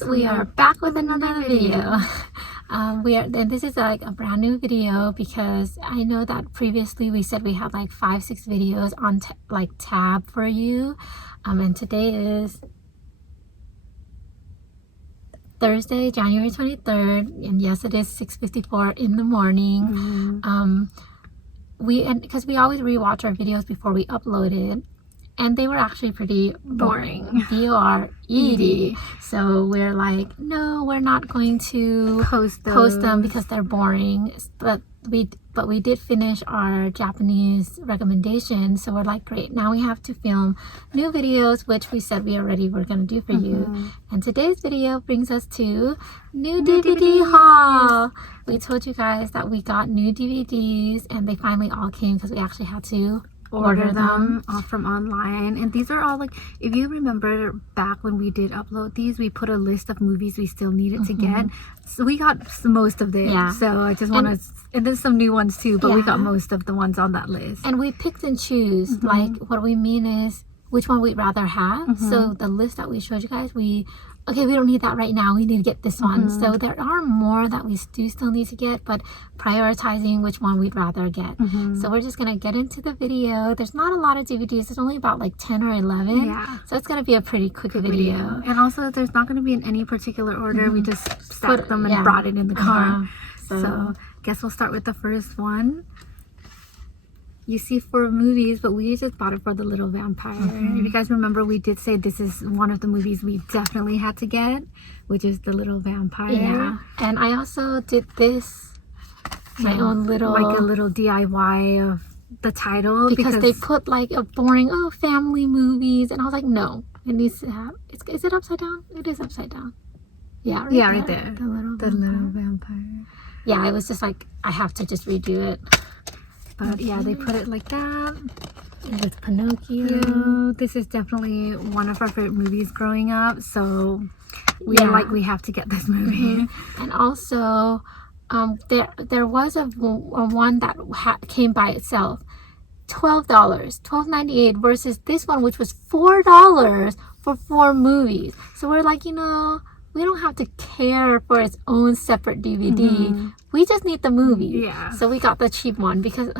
guys, we are back with another video. And this is like a brand new video because I know that previously we said we had like 5-6 videos on tab for you, and today is Thursday, January 23rd, and yes, it is 6:54 in the morning. Because we always rewatch our videos before we upload it, and they were actually pretty boring. B-O-R-E-D. So we're like, no, we're not going to post them because they're boring. But we did finish our Japanese recommendations. So we're like, great, now we have to film new videos, which we said we already were going to do for you. And today's video brings us to new DVD haul. We told you guys that we got new DVDs and they finally all came because we actually had to order them from online. And these are all like, if you remember back when we did upload these, we put a list of movies we still needed to get, so we got most of it. So I just want to, and then some new ones too, but we got most of the ones on that list, and we picked and choose. Like, what we mean is which one we'd rather have. So the list that we showed you guys, we don't need that right now, we need to get this one. So there are more that we do still need to get, but prioritizing which one we'd rather get. So we're just gonna get into the video. There's not a lot of DVDs, there's only about like 10 or 11. So it's gonna be a pretty quick video. And also there's not gonna be in any particular order. We just stacked them and brought it in the car. So guess we'll start with the first one. You see 4 movies, but we just bought it for The Little Vampire. If you guys remember, we did say this is one of the movies we definitely had to get, which is The Little Vampire. And I also did this, my own little, like a little DIY of the title, because they put like a boring family movies, and I was like, no, it needs to have. Is it upside down? It is upside down. Yeah, right there. The Little Vampire. Yeah, it was just like, I have to just redo it. But yeah, they put it like that. With Pinocchio. This is definitely one of our favorite movies growing up. So we have to get this movie. And also, there was a one that came by itself. $12, $12.98 versus this one, which was $4 for 4 movies. So we're like, we don't have to care for its own separate DVD. We just need the movie. So we got the cheap one because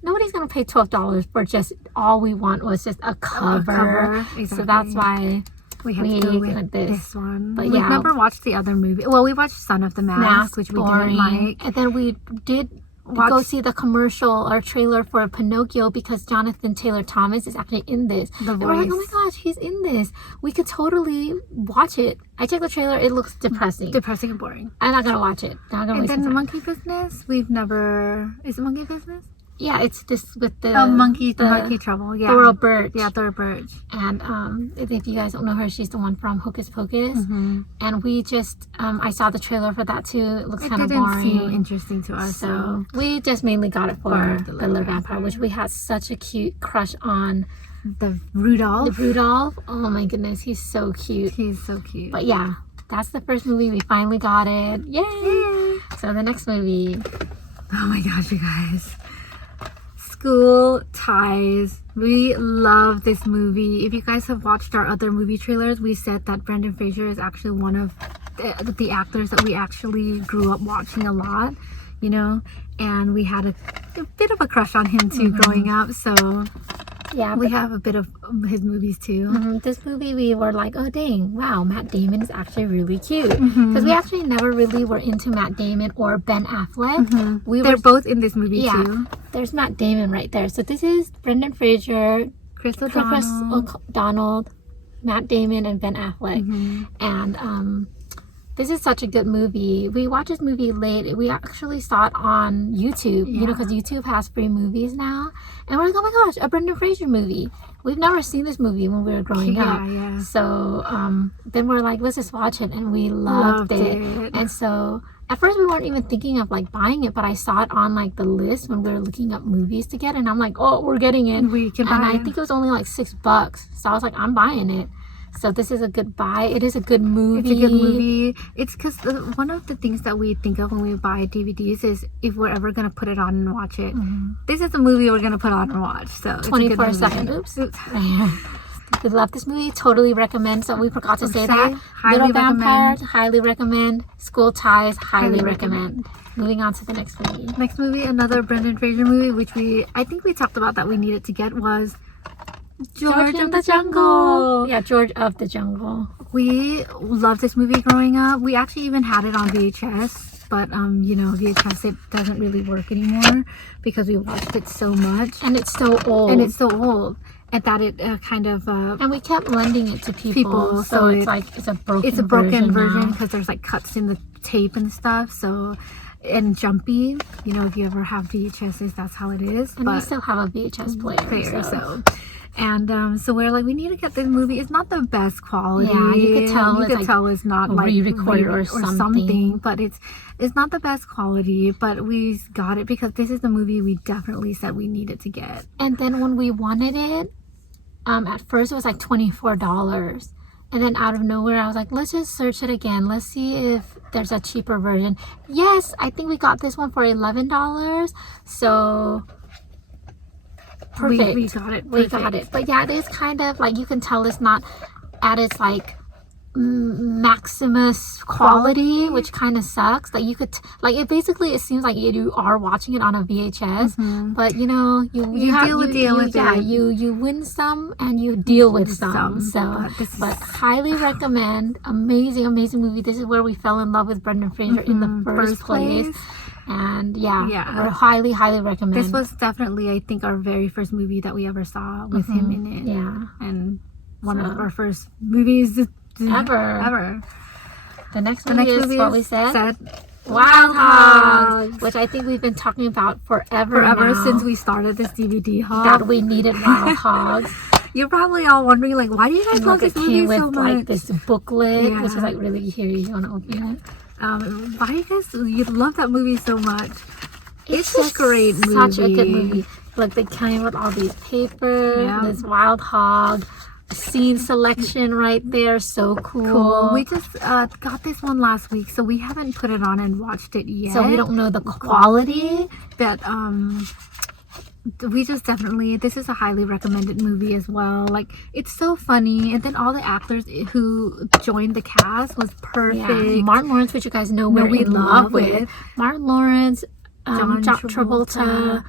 nobody's gonna pay $12 for just, all we want was just a cover. Exactly. So that's why we have to go with this one. But we've never watched the other movie. Well, we watched Son of the Mask, which we didn't like. And then we did go see the commercial or trailer for Pinocchio because Jonathan Taylor Thomas is actually in this. And we're like, oh my gosh, he's in this. We could totally watch it. I checked the trailer, it looks depressing. Depressing and boring. I'm not gonna watch it. And then the Monkey Business, we've never... Is it Monkey Business? Yeah, it's this with the Monkey Trouble. Yeah, Thora Birch. Yeah, Thora Birch. And if you guys don't know her, she's the one from Hocus Pocus. And we just I saw the trailer for that too. It looks kind of boring. It didn't seem interesting to us, so we just mainly got it for the Little Vampire, which we had such a cute crush on. The Rudolph. Oh my goodness, he's so cute. He's so cute. But yeah, that's the first movie. We finally got it. Yay! So the next movie. Oh my gosh, you guys. School Ties. We love this movie. If you guys have watched our other movie trailers, we said that Brendan Fraser is actually one of the actors that we actually grew up watching a lot, and we had a bit of a crush on him too growing up. So yeah, we have a bit of his movies too. This movie, we were like, oh dang, wow, Matt Damon is actually really cute. Because we actually never really were into Matt Damon or Ben Affleck. They're both in this movie too. There's Matt Damon right there. So this is Brendan Fraser, Chris O'Donnell, Matt Damon, and Ben Affleck. And this is such a good movie. We watched this movie late. We actually saw it on YouTube, because YouTube has free movies now. And we're like, oh my gosh, a Brendan Fraser movie. We've never seen this movie when we were growing up. So then we're like, let's just watch it. And we loved it. And so at first we weren't even thinking of like buying it, but I saw it on like the list when we were looking up movies to get. And I'm like, oh, we're getting it. We can buy it. And I think it was only like $6. So I was like, I'm buying it. So this is a good buy. It is a good movie. It's a good movie. It's because one of the things that we think of when we buy DVDs is if we're ever going to put it on and watch it. This is the movie we're going to put on and watch. So 24/7. Oops. We love this movie. Totally recommend. So we forgot to say that. Highly Little Vampires, recommend. highly recommend. School Ties, highly recommend. Moving on to the next movie. Next movie, another Brendan Fraser movie, which I think we talked about that we needed to get, was George of the Jungle. Yeah, George of the Jungle. We loved this movie growing up. We actually even had it on VHS, but VHS, it doesn't really work anymore because we watched it so much. And it's so old. And that it kind of and we kept lending it to people, so it's a broken version because there's like cuts in the tape and stuff, so, and jumpy, if you ever have VHSs, that's how it is. And we still have a VHS player, so we're like, we need to get this movie. It's not the best quality. Yeah, you could tell it's not like re-recorded or something, but it's not the best quality, but we got it because this is the movie we definitely said we needed to get. And then when we wanted it, at first it was like $24, and then out of nowhere I was like, let's just search it again, let's see if there's a cheaper version. Yes, I think we got this one for $11, so perfect. We got it. We got it. But yeah, it is kind of like, you can tell it's not at its like maximus quality, which kind of sucks. Like you could it seems like you are watching it on a VHS, but you deal with it. You win some and you deal with some. So but highly recommend. Amazing movie. This is where we fell in love with Brendan Fraser in the first place. And we're highly recommend. This was definitely, I think, our very first movie that we ever saw with him in it. Yeah. And one of our first movies ever. The next movie is what we said. Wild Hogs, which I think we've been talking about forever now, since we started this DVD haul, that we needed Wild Hogs. You're probably all wondering, like, why do you guys love this movie so much? Like this booklet, which is like really here. You want to open it? Why do you love that movie so much? It's just a great movie. Such a good movie. Like they came with all these papers, this Wild Hog, scene selection right there, so cool. We just got this one last week, so we haven't put it on and watched it yet. So we don't know the quality, but we just definitely, this is a highly recommended movie as well. Like, it's so funny, and then all the actors who joined the cast was perfect. Yeah. Martin Lawrence, which you guys know we're in love with. Martin Lawrence, John Travolta,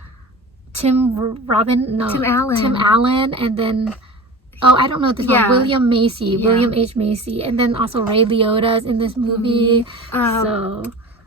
Tim Allen, and then I don't know this one. William H. Macy, and then also Ray Liotta's in this movie.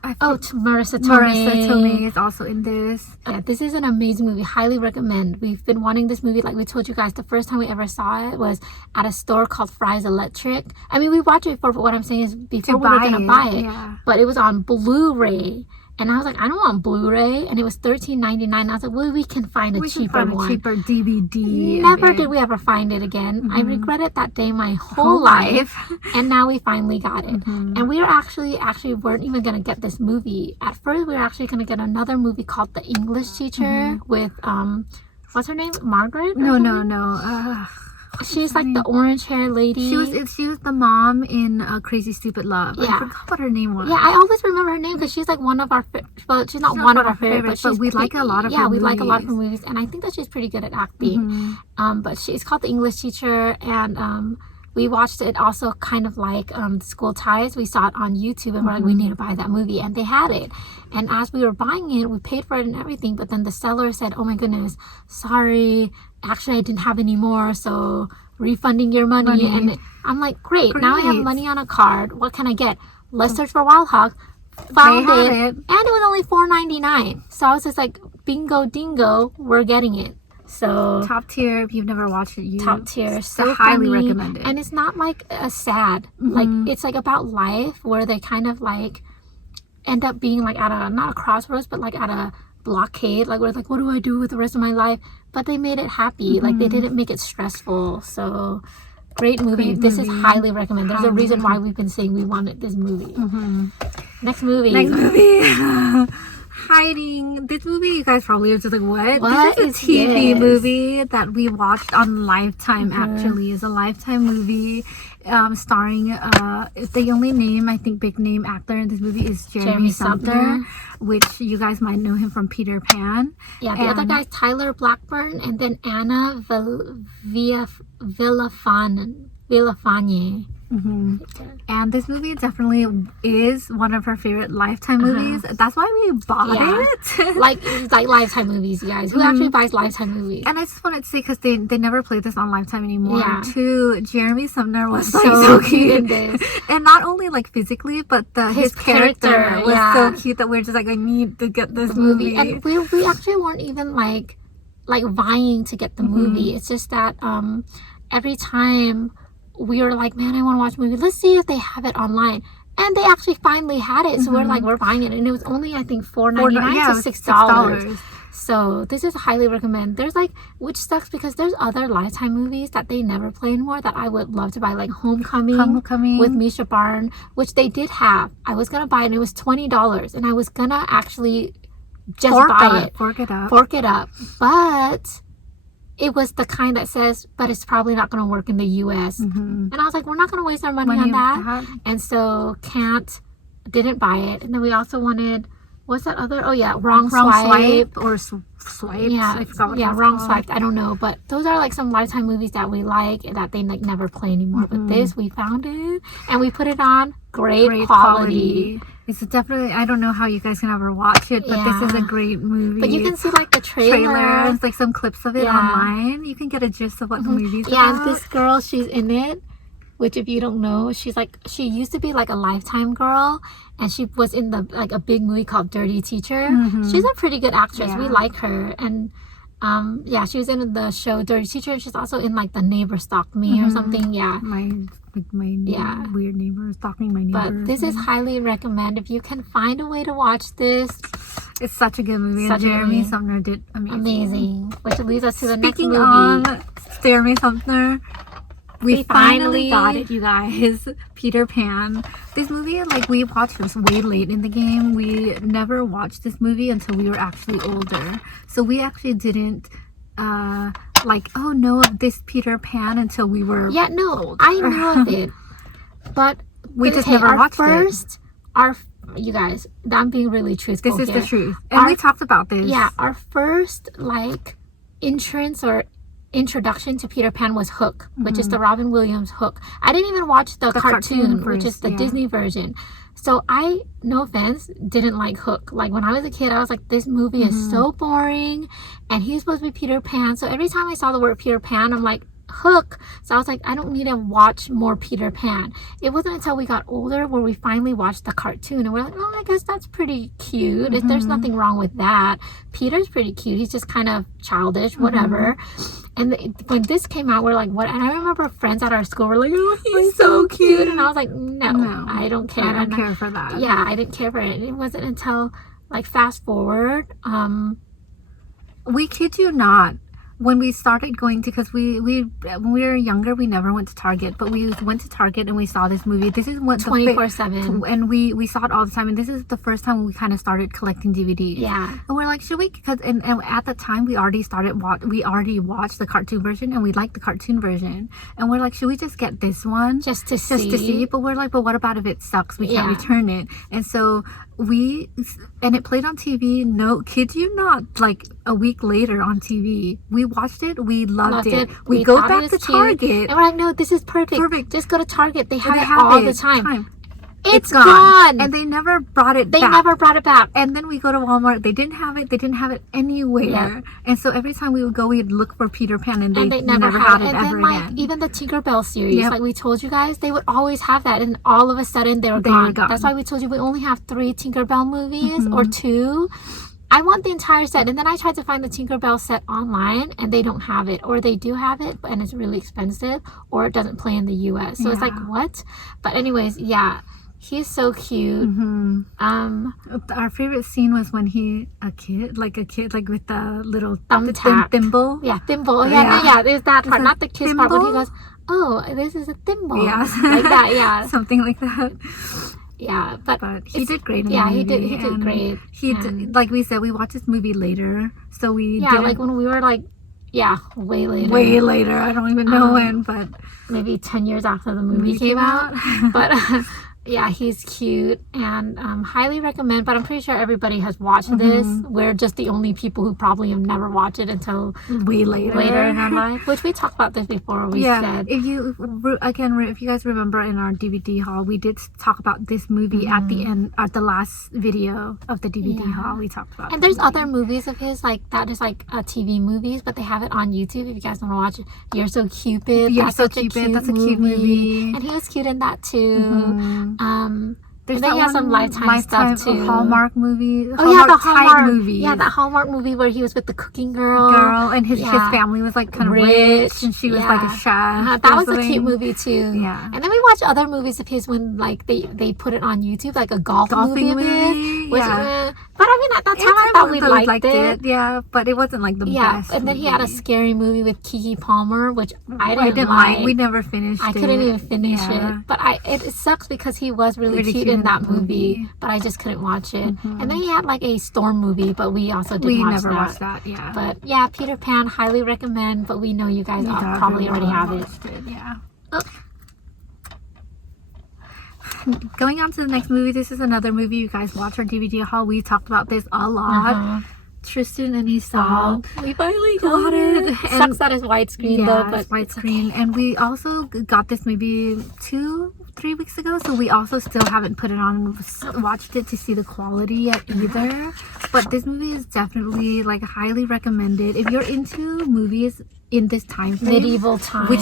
Marissa Tomei is also in this. Yeah, this is an amazing movie. Highly recommend. We've been wanting this movie, like we told you guys. The first time we ever saw it was at a store called Fry's Electric. I mean, we watched it before, but what I'm saying is before we were gonna buy it, but it was on Blu-ray. And I was like, I don't want Blu-ray, and it was $13.99. I was like, well, we can find a cheaper DVD. Never did we ever find it again. I regretted that day my whole life, and now we finally got it. And we were actually weren't even gonna get this movie. At first, we were actually gonna get another movie called The English Teacher with what's her name? Margaret? No. She's like the orange hair lady. She was the mom in Crazy Stupid Love. I forgot what her name was. Yeah, I always remember her name because she's like one of our. Well, she's not one of our favorites, but we like a lot of. Yeah, we like a lot of her movies, and I think that she's pretty good at acting. But she's called The English Teacher, and we watched it also kind of like School Ties. We saw it on YouTube, and we're like, we need to buy that movie, and they had it. And as we were buying it, we paid for it and everything, but then the seller said, oh my goodness, sorry, actually I didn't have any more, so refunding your money. And I'm like, great, now I have money on a card. What can I get? Let's search for Wild Hog. Found it, and it was only $4.99. So I was just like, bingo dingo, we're getting it. So top tier. If you've never watched it, top tier. So highly funny. recommend it. And it's not like a sad, like it's like about life, where they kind of like end up being like at a, not a crossroads, but like at a blockade, like we're like, what do I do with the rest of my life? But they made it happy. Like they didn't make it stressful. So great movie. This is highly recommended. There's a reason why we've been saying we wanted this movie. Next movie. Hiding. This movie, you guys probably are just like, what? This is a TV movie that we watched on Lifetime. Actually, is a Lifetime movie starring the only name, I think, big name actor in this movie is Jeremy Sumter, which you guys might know him from Peter Pan. Yeah, the other guy's Tyler Blackburn, and then Anna Villafane. And this movie definitely is one of her favorite Lifetime movies. That's why we bought it. like Lifetime movies, you guys. Who actually buys Lifetime movies? And I just wanted to say, because they never play this on Lifetime anymore. Yeah. Too, Jeremy Sumner was so cute in this. And not only like physically, but his character was so cute that we're just like, I need to get this movie. And we actually weren't even like vying to get the movie. It's just that every time we were like, man, I want to watch a movie. Let's see if they have it online. And they actually finally had it. So we're like, we're buying it. And it was only, I think, $4.99 to $6. So this is highly recommend. There's like, which sucks because there's other Lifetime movies that they never play anymore that I would love to buy, like Homecoming with Misha Barton, which they did have. I was going to buy it and it was $20. And I was going to actually just buy it. Fork it up. But it was the kind that says, but it's probably not going to work in the US. And I was like, we're not going to waste our money on that. And so didn't buy it. And then we also wanted, what's that other? Oh yeah, Wrong Swipe. Or Swipe. Yeah, Wrong Swipe. I don't know. But those are like some Lifetime movies that we like that they like never play anymore. But this, we found it and we put it on. Great quality. It's definitely, I don't know how you guys can ever watch it, but this is a great movie. But you can see like the trailers, like some clips of it online. You can get a gist of what the movie's about. Yeah, and this girl, she's in it, which if you don't know, she used to be like a Lifetime girl, and she was in a big movie called Dirty Teacher. She's a pretty good actress. We like her. And she was in the show Dirty Teacher. She's also in like The Neighbor Stalked Me or something. Yeah. My weird neighbor stalking my neighbor. But this is highly recommend if you can find a way to watch this. It's such a good movie. Jeremy Sumner did amazing. Which leads us to the next movie. On Jeremy Sumner, we finally got it, you guys. Peter Pan. This movie, like, we watched this way late in the game. We never watched this movie until we were actually older. So we actually didn't know of this Peter Pan until we were older. I know of it, but we just never watched it. You guys, I'm being really truthful. This is the truth, and we talked about this. Yeah, our first entrance or introduction to Peter Pan was Hook, which is the Robin Williams Hook. I didn't even watch the cartoon which is the Disney version. So I, no offense, didn't like Hook. Like when I was a kid, I was like, this movie is so boring and he's supposed to be Peter Pan. So every time I saw the word Peter Pan, I'm like, Hook. So I was like, I don't need to watch more Peter Pan. It wasn't until we got older where we finally watched the cartoon and we're like, oh, I guess that's pretty cute. There's nothing wrong with that. Peter's pretty cute. He's just kind of childish, whatever. And when this came out, we're like, what? And I remember friends at our school were like, oh, he's so cute. And I was like, no, I don't care. I don't care for that. Yeah, I didn't care for it. It wasn't until fast forward. We kid you not. When we started going to, because when we were younger, we never went to Target, but we went to Target and we saw this movie. This is what 24/7, and we saw it all the time. And this is the first time we kind of started collecting DVDs. Yeah, and we're like, should we? Because and at the time we already watched the cartoon version, and we liked the cartoon version. And we're like, should we just get this one just to see? But we're like, but what about if it sucks? We can't return it. And so it played on TV. No, kid you not, like a week later on TV, we watched it. We loved it. We go back to Target and we're like, no, this is perfect. Just go to Target. They have it all the time. It's gone. And they never brought it back. And then we go to Walmart. They didn't have it anywhere. Yeah. And so every time we would go, we'd look for Peter Pan, and they never had it ever again. Even the Tinkerbell series, like we told you guys, they would always have that, and all of a sudden they were gone. That's why we told you we only have 3 Tinkerbell movies or 2. I want the entire set. And then I tried to find the Tinkerbell set online, and they don't have it, or they do have it, and it's really expensive, or it doesn't play in the US. So it's like, what? But anyways, he's so cute. Our favorite scene was when a kid with the little thumbtack thimble. Yeah, thimble. Yeah, there's that part, not the kiss part, when he goes, oh, this is a thimble. Yeah, like that. Yeah, something like that. Yeah, but he did great in the movie. He did great. He did, like we said, we watched this movie later, so we like when we were way later. Way later. I don't even know when, but maybe 10 years after the movie came out. But Yeah, he's cute and highly recommend. But I'm pretty sure everybody has watched this. We're just the only people who probably have never watched it until way later in our life. Which we talked about this before. We said if you guys remember in our DVD haul, we did talk about this movie at the end, at the last video of the DVD haul. We talked about. And there's other movies of his like that is like TV movies, but they have it on YouTube. If you guys want to watch it, You're So Cupid. You're So Cupid. That's a cute movie. And he was cute in that too. There's then he has some Lifetime stuff too. Hallmark movie. The Hallmark movie. Yeah, that Hallmark movie where he was with the cooking girl. And his family was like kind of rich, and she was like a chef. That was a cute movie too. Yeah. And then we watched other movies of his when like they put it on YouTube, like a golfing movie of his. But I mean, at that time I thought we liked it. Yeah, but it wasn't like the best. And then he had a scary movie with Keke Palmer, which I didn't like. We never finished it. I couldn't even finish it. But it sucks because he was really cute in that movie, but I just couldn't watch it. And then he had like a storm movie, but we also didn't watch that. We never watched that, yeah. But yeah, Peter Pan, highly recommend, but we know you guys probably already have it. Going on to the next movie, this is another movie you guys watch our DVD haul. We talked about this a lot. Tristan and Isolde. We finally got it. It sucks that it's widescreen though, but it's widescreen. And we also got this maybe 2-3 weeks ago, so we also still haven't put it on and watched it to see the quality yet either. But this movie is definitely like highly recommended if you're into movies in this time frame, medieval time, which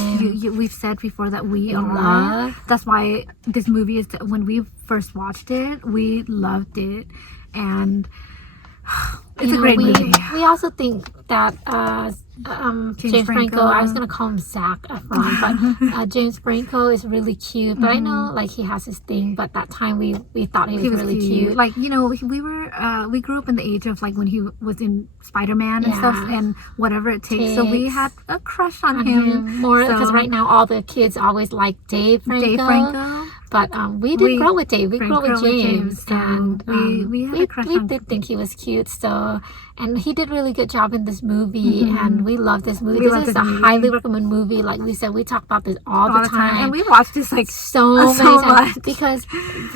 we've said before that we are. That's why this movie is, when we first watched it, we loved it. And it's a great movie. We also think that James Franco, I was gonna call him Zac Efron, but James Franco is really cute. But I know like he has his thing, but that time we thought he was really cute. Like, you know, we grew up in the age of like when he was in Spider-Man and stuff, and Whatever It Takes. So we had a crush on him more, because right now all the kids always like Dave Franco. But we did grow with Dave. We grew with James, and we had a crush on him. We did think he was cute. So, and he did really good job in this movie, and we love this movie. This is a highly recommended movie. Like we said, we talk about this all the time, and we watched this like so many times because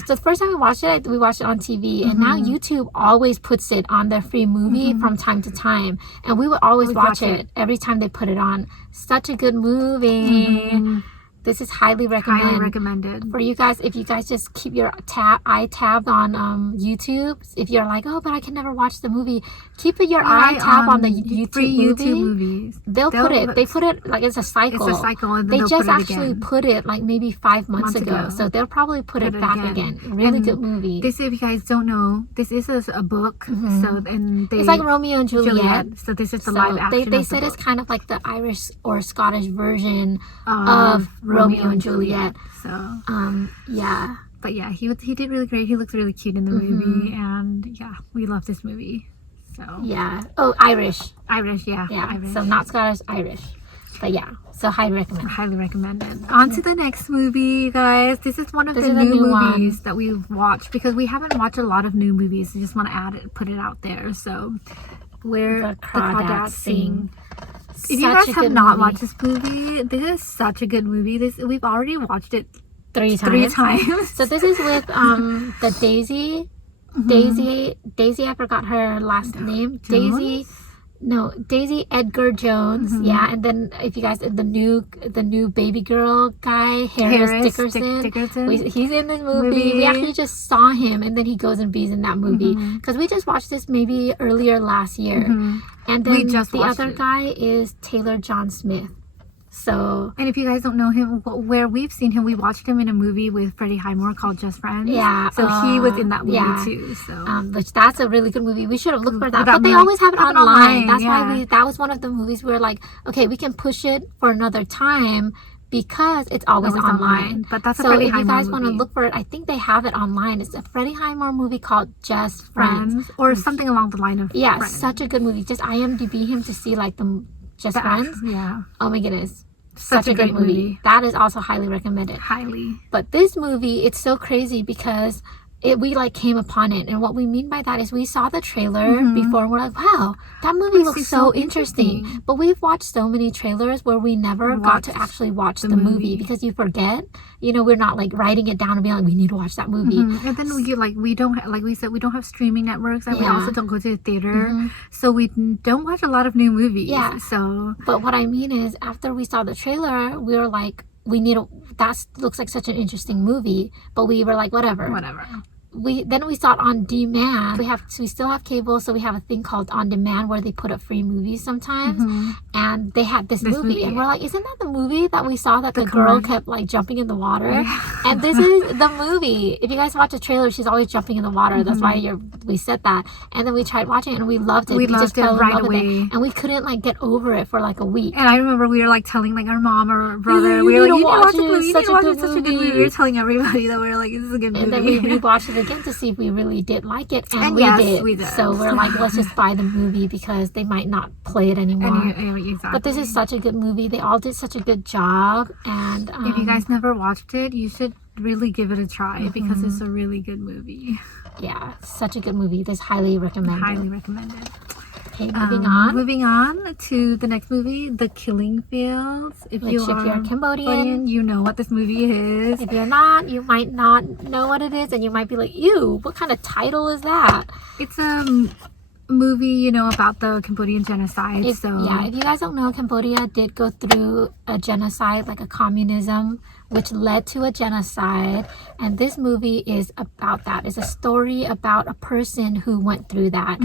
the first time we watched it on TV, and now YouTube always puts it on their free movie from time to time, and we would always watch it every time they put it on. Such a good movie. This is highly recommended for you guys. If you guys just keep your eye tabbed on YouTube, if you're like, oh, but I can never watch the movie, keep your eye tab on the YouTube movies. They'll put it. They put it like it's a cycle. It's a cycle, and then they just actually put it like maybe 5 months ago. So they'll probably put it back again. Really good movie. This, if you guys don't know, this is a book. So it's like Romeo and Juliet. So this is the live action. They said it's kind of like the Irish or Scottish version of Romeo and Juliet. So but yeah, he did really great. He looks really cute in the movie, and yeah, we love this movie. So Irish, Irish. So not Scottish, Irish. But yeah, so highly recommended. On to the next movie, you guys. This is one of the new movies that we've watched, because we haven't watched a lot of new movies. I just want to put it out there. So where the Crawdads Sing. If you guys have not watched this movie, this is such a good movie. We've already watched it 3 times. So this is with the Daisy. Daisy, I forgot her last name. Daisy Edgar Jones. Yeah, and then if you guys, the new baby girl guy, Harris Dickerson. He's in this movie. We actually just saw him, and then he goes and be's in that movie, because we just watched this maybe earlier last year. And then the other guy is Taylor John Smith. So, and if you guys don't know him, where we've seen him, we watched him in a movie with Freddie Highmore called Just Friends. Yeah. So he was in that movie too. So, which that's a really good movie. We should have looked for that, but they always have it online. That's why that was one of the movies where like, okay, we can push it for another time, because it's always online. But that's a Freddie Highmore movie. So if you guys want to look for it, I think they have it online. It's a Freddie Highmore movie called Just Friends. Or something along the line of Friends. Such a good movie. Just IMDb him to see like the Just Friends. Yeah. Oh my goodness. Such a good movie. That is also highly recommended. Highly. But this movie, it's so crazy because we like came upon it, and what we mean by that is we saw the trailer before and we're like, wow, that movie looks so interesting. But we've watched so many trailers where we never got to actually watch the movie because you forget, you know, we're not like writing it down and being like, we need to watch that movie. And then we don't like we said, we don't have streaming networks, and we also don't go to the theater, so we don't watch a lot of new movies. So but what I mean is, after we saw the trailer, we were like, that looks like such an interesting movie, but we were like, whatever. We saw it on demand. We still have cable, so we have a thing called on demand where they put up free movies sometimes, and they had this movie, and we're like, isn't that the movie that we saw that the girl kept like jumping in the water? And this is the movie. If you guys watch the trailer, she's always jumping in the water. That's why we said that. And then we tried watching it and we loved it. We loved just fell in right love away, with it. And we couldn't like get over it for like a week. And I remember we were like telling like our mom or brother, we were like, you need to watch the movie, such a good movie. We were telling everybody that we were like, this is a good movie. And then we rewatched it again to see if we really did like it, and we did. So we're like, let's just buy the movie because they might not play it anymore. Exactly. But this is such a good movie. They all did such a good job, and if you guys never watched it, you should really give it a try because it's a really good movie. Yeah, such a good movie. This highly recommended. Highly recommended. Okay, moving on to the next movie, The Killing Fields. If you're Cambodian, you know what this movie is. If you're not, you might not know what it is, and you might be like, ew, what kind of title is that? It's a movie, you know, about the Cambodian genocide. If you guys don't know, Cambodia did go through a genocide, like a communism, which led to a genocide, and this movie is about that. It's a story about a person who went through that.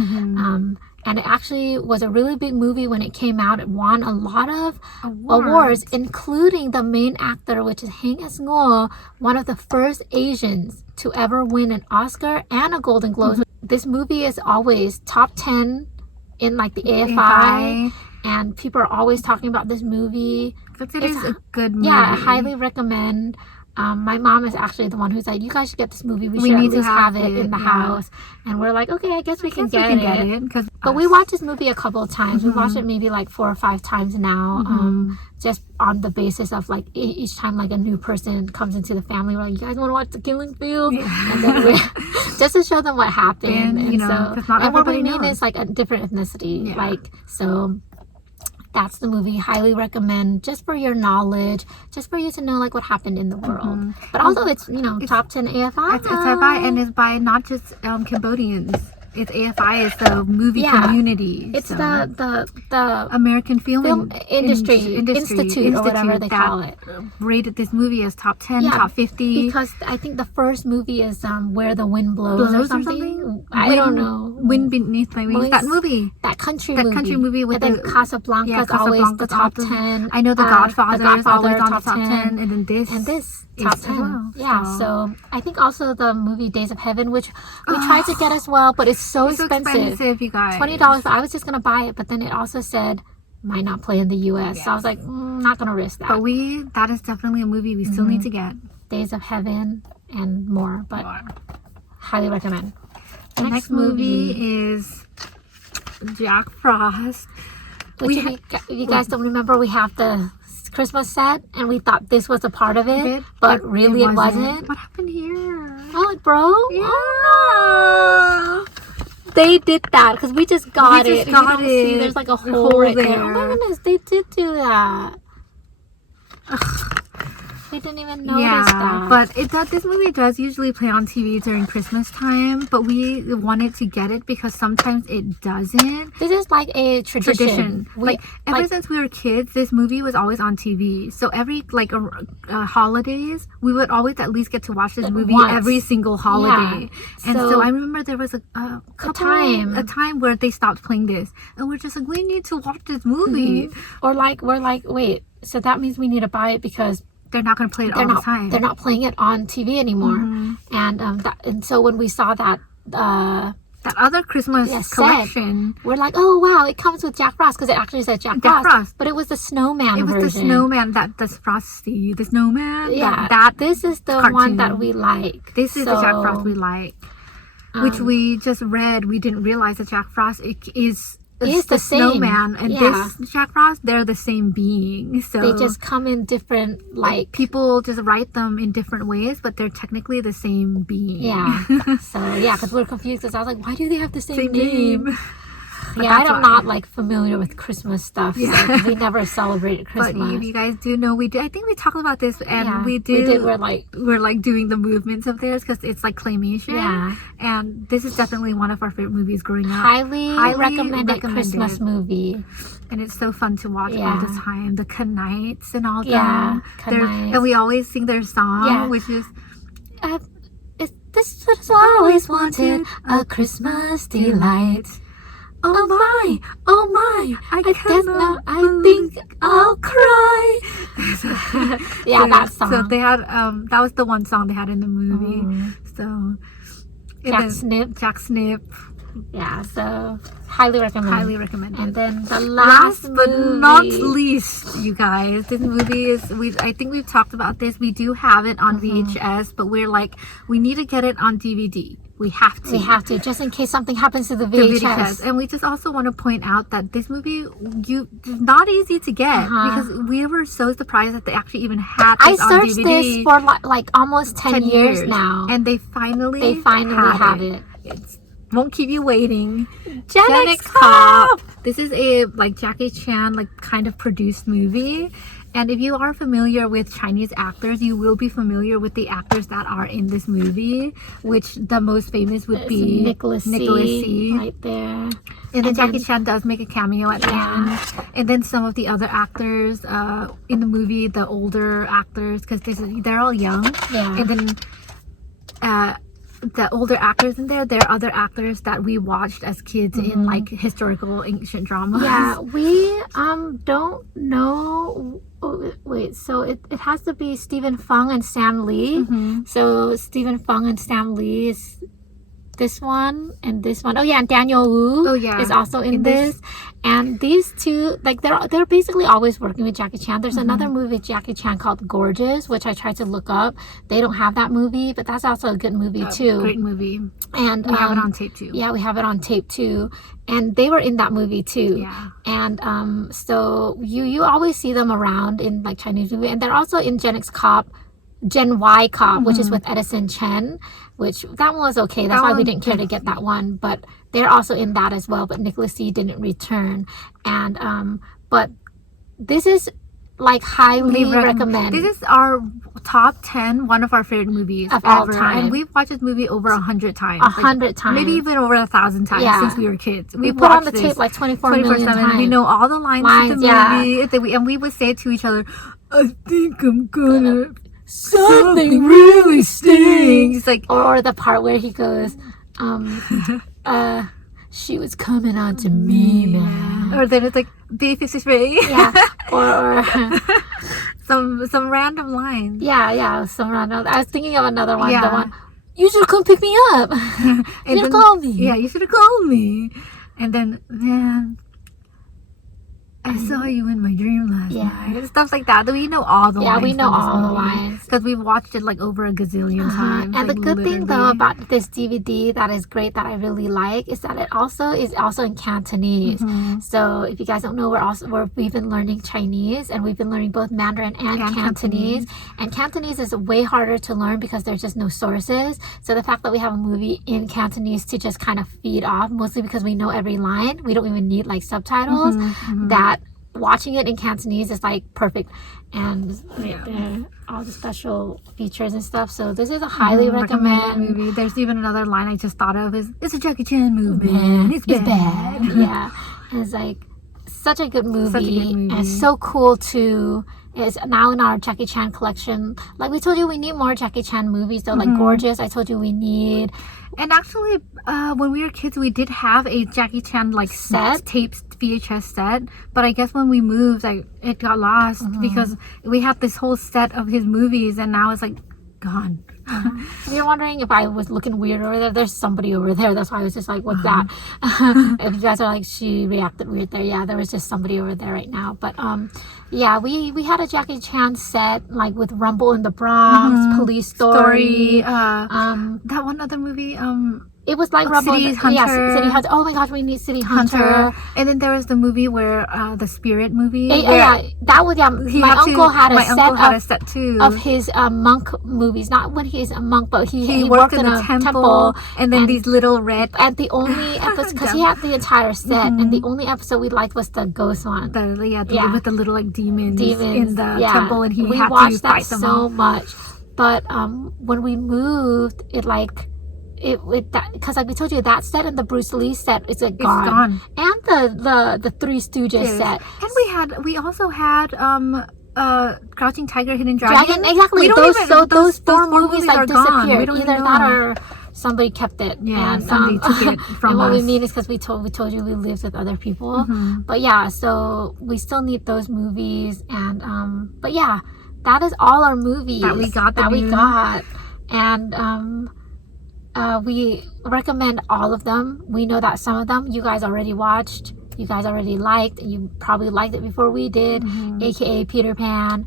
And it actually was a really big movie when it came out. It won a lot of awards, including the main actor, which is Heng Ngo, one of the first Asians to ever win an Oscar and a Golden Globe. This movie is always top 10 in like the AFI, and people are always talking about this movie. Because it is a good movie. Yeah, I highly recommend. My mom is actually the one who's like, you guys should get this movie. We should need at least to have it in the house. And we're like, okay, I guess we can get it. But we watched this movie a couple of times. We watched it maybe like 4 or 5 times now. Just on the basis of like each time like a new person comes into the family, we're like, you guys want to watch The Killing Fields? And then just to show them what happened. And, you know, and what we mean is like a different ethnicity. Like, so that's the movie. Highly recommend, just for your knowledge, just for you to know like what happened in the world. But also it's, you know, top 10 AFI. It's AFI, and it's by not just Cambodians. It's AFI is the movie community. It's the American Film Industry Institute or whatever they call it. Rated this movie as top 10, top 50. Because I think the first movie is Where the Wind Blows or something. I don't know. Wind Beneath My Wings. That movie. That country movie with and then Casablanca is always the top 10. I know The Godfather is always on the top 10. And then this top 10 as well. Yeah, so I think also the movie Days of Heaven, which we tried to get as well, but it's so expensive, you guys. $20. But I was just gonna buy it, but then it also said might not play in the US. So I was like, not gonna risk that. But that is definitely a movie we still need to get. Days of Heaven and more, but highly recommend. The next movie is Jack Frost. Which if you guys don't remember, we have the Christmas set, and we thought this was a part of it, but really it wasn't. What happened here? Oh, bro? Yeah. Oh, no. They did that because we just got it. See, there's like a hole right there. Oh my goodness, they did do that. We didn't even notice that. But this movie does usually play on TV during Christmas time, but we wanted to get it because sometimes it doesn't. This is like a tradition. Ever since we were kids, this movie was always on TV. So every holidays, we would always at least get to watch this movie every single holiday. Yeah. And so I remember there was a time where they stopped playing this, and we're just like, we need to watch this movie. Or we're like, wait, so that means we need to buy it because they're not going to play it all the time. They're not playing it on TV anymore. And so when we saw that that other Christmas collection, we're like, oh wow, it comes with Jack Frost, because it actually said Jack Frost, but it was the snowman version. It was the snowman, the Frosty, the snowman. Yeah, this is the cartoon one that we like. This is the Jack Frost we like, which we just read. We didn't realize that Jack Frost is is the same. snowman and this Jack Frost, they're the same being. So they just come in different, like people just write them in different ways, but they're technically the same being. Yeah. So yeah, because we're confused. Because I was like, why do they have the same name? Yeah, I'm not like familiar with Christmas stuff. So we never celebrated Christmas. But you guys do know we do. I think we talked about this, and we do. We did. We're like doing the movements of theirs because it's like claymation. Yeah. And this is definitely one of our favorite movies growing up. Highly recommended Christmas movie. And it's so fun to watch all the time. The Knights and all that. And we always sing their song, which is. This was always wanted, a Christmas delight. Oh my, I think I'll cry. Yeah, that song. So they had, that was the one song they had in the movie. So Jack Snip. Yeah, so highly recommend. And then the last but not least, you guys, this movie is, I think we've talked about this. We do have it on VHS, but we're like, we need to get it on DVD. We have to, just in case something happens to the VHS. And we just also want to point out that this movie, it's not easy to get because we were so surprised that they actually even had this on DVD. I searched this for like almost 10 years now, and they finally have it. Won't keep you waiting. Gen X Cop. This is a like Jackie Chan like kind of produced movie. And if you are familiar with Chinese actors, you will be familiar with the actors that are in this movie, which the most famous would be Nicholas C. Right there. And then Jackie Chan does make a cameo at the end. And then some of the other actors in the movie, the older actors, because they're all young. Yeah. And then the older actors in there, are other actors that we watched as kids in like historical ancient dramas. Yeah, we don't know. Wait, so it has to be Stephen Fung and Sam Lee. So Stephen Fung and Sam Lee is this one and this one. Oh yeah, and Daniel Wu is also in this. And these two, like they're basically always working with Jackie Chan. There's another movie with Jackie Chan called Gorgeous, which I tried to look up. They don't have that movie, but that's also a good movie too. Great movie. And we have it on tape too. Yeah, we have it on tape too. And they were in that movie too. Yeah. And so you always see them around in like Chinese movie, and they're also in Gen Y Cop, which is with Edison Chen, which that one was okay. That's why we didn't care to get that one. But they're also in that as well. But Nicholas C didn't return. And but this is like highly recommend. This is our top 10, one of our favorite movies of all time. And we've watched this movie over 100 times. 100 times. Maybe even over 1,000 times since we were kids. We put on the tape like 24 million times. We know all the lines of the movie. And we would say it to each other, I think I'm gonna... Something really stinks. Like, or the part where he goes, she was coming on to me, man. Or then it's like B53. Yeah. Or some random lines. Yeah, some random. I was thinking of another one. The one, you should come pick me up. You should have called me. Yeah, you should have called me. And then, man, I saw you in my dream last night. Stuff like that. We know all the lines. Yeah, we know all the lines. Because we've watched it like over a gazillion times. And the good thing though about this DVD that is great, that I really like, is that it is also in Cantonese. So if you guys don't know, we've been learning Chinese, and we've been learning both Mandarin and Cantonese. And Cantonese is way harder to learn because there's just no sources. So the fact that we have a movie in Cantonese to just kind of feed off, mostly because we know every line, we don't even need like subtitles, that watching it in Cantonese is like perfect. And there, all the special features and stuff. So this is a highly recommend movie. There's even another line I just thought of, is it's a Jackie Chan movie, man. It's bad. Yeah. And it's like such a good movie. And it's so cool too. It's now in our Jackie Chan collection. Like we told you, we need more Jackie Chan movies though. Like Gorgeous, I told you we need. And actually, when we were kids, we did have a Jackie Chan like tapes VHS set, but I guess when we moved, it got lost because we had this whole set of his movies, and now it's like gone. If you're wondering if I was looking weird over there, there's somebody over there. That's why I was just like, what's that? If you guys are like, she reacted weird there. Yeah, there was just somebody over there right now. But yeah, we had a Jackie Chan set like with Rumble in the Bronx, Police Story. That one other movie, It was like Rumble. City Hunter. Yes, City Hunter. Oh my gosh, we need City Hunter. And then there was the movie where the Spirit movie. That was my uncle had a set too of his monk movies. Not when he's a monk, but he worked in a temple, and then these little red. And the only episode, because he had the entire set, and the only episode we liked was the ghost one. With the little like demons in the temple, and we had watched to fight that them so off. much. But when we moved, because like we told you, that set and the Bruce Lee set is gone. And the Three Stooges set. And we also had Crouching Tiger, Hidden Dragon. Exactly. Those four movies like are disappeared. Gone. Either that or somebody kept it. Yeah, and somebody took it from and what us. we mean is because we told you we lived with other people. But yeah, so we still need those movies. And but yeah, that is all our movies that we got. And we recommend all of them. We know that some of them you guys already watched, you guys already liked, and you probably liked it before we did, aka Peter Pan.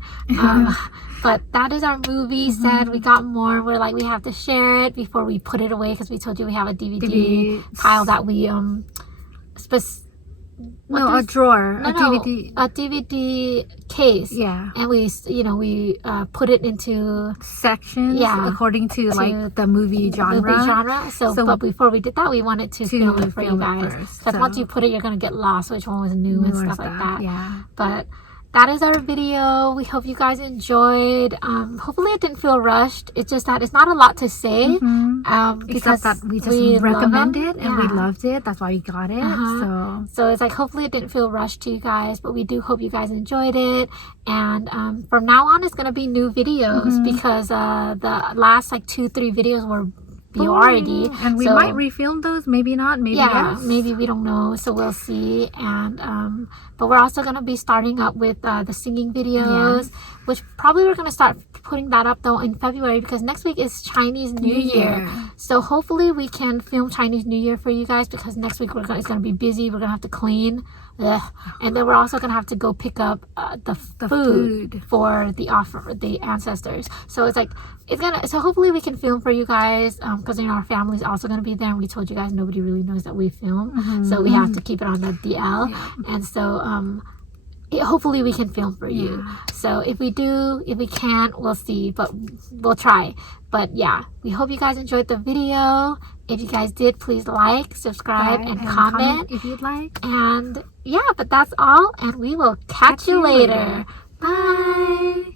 But that is our movie set. We got more. We're like, we have to share it before we put it away, because we told you we have a DVD pile that we a drawer, a DVD case. Yeah, and we put it into sections according to like the movie genre. So but before we did that, we wanted to film it for you guys, because once you put it, you're gonna get lost which one was new and stuff like that. Yeah, but that is our video. We hope you guys enjoyed. Hopefully it didn't feel rushed. It's just that it's not a lot to say. Because that we just recommended and we loved it. That's why we got it. So it's like, hopefully it didn't feel rushed to you guys, but we do hope you guys enjoyed it. And from now on, it's gonna be new videos, because the last like 2-3 videos were already, and we might refilm those, maybe not, maybe yes. Maybe, we don't know, so we'll see. And but we're also going to be starting up with the singing videos, which probably we're going to start putting that up though in February, because next week is Chinese New Year. So hopefully we can film Chinese New Year for you guys, because next week it's going to be busy. We're going to have to clean. And then we're also gonna have to go pick up the food for the ancestors. So it's like so hopefully we can film for you guys, because our family's also gonna be there, and we told you guys nobody really knows that we film, so we have to keep it on the DL. And so hopefully we can film for you. So if we can't, we'll see, but we'll try. But yeah, we hope you guys enjoyed the video. If you guys did, please like, subscribe, and comment if you'd like. And yeah, but that's all, and we will catch you later. Bye.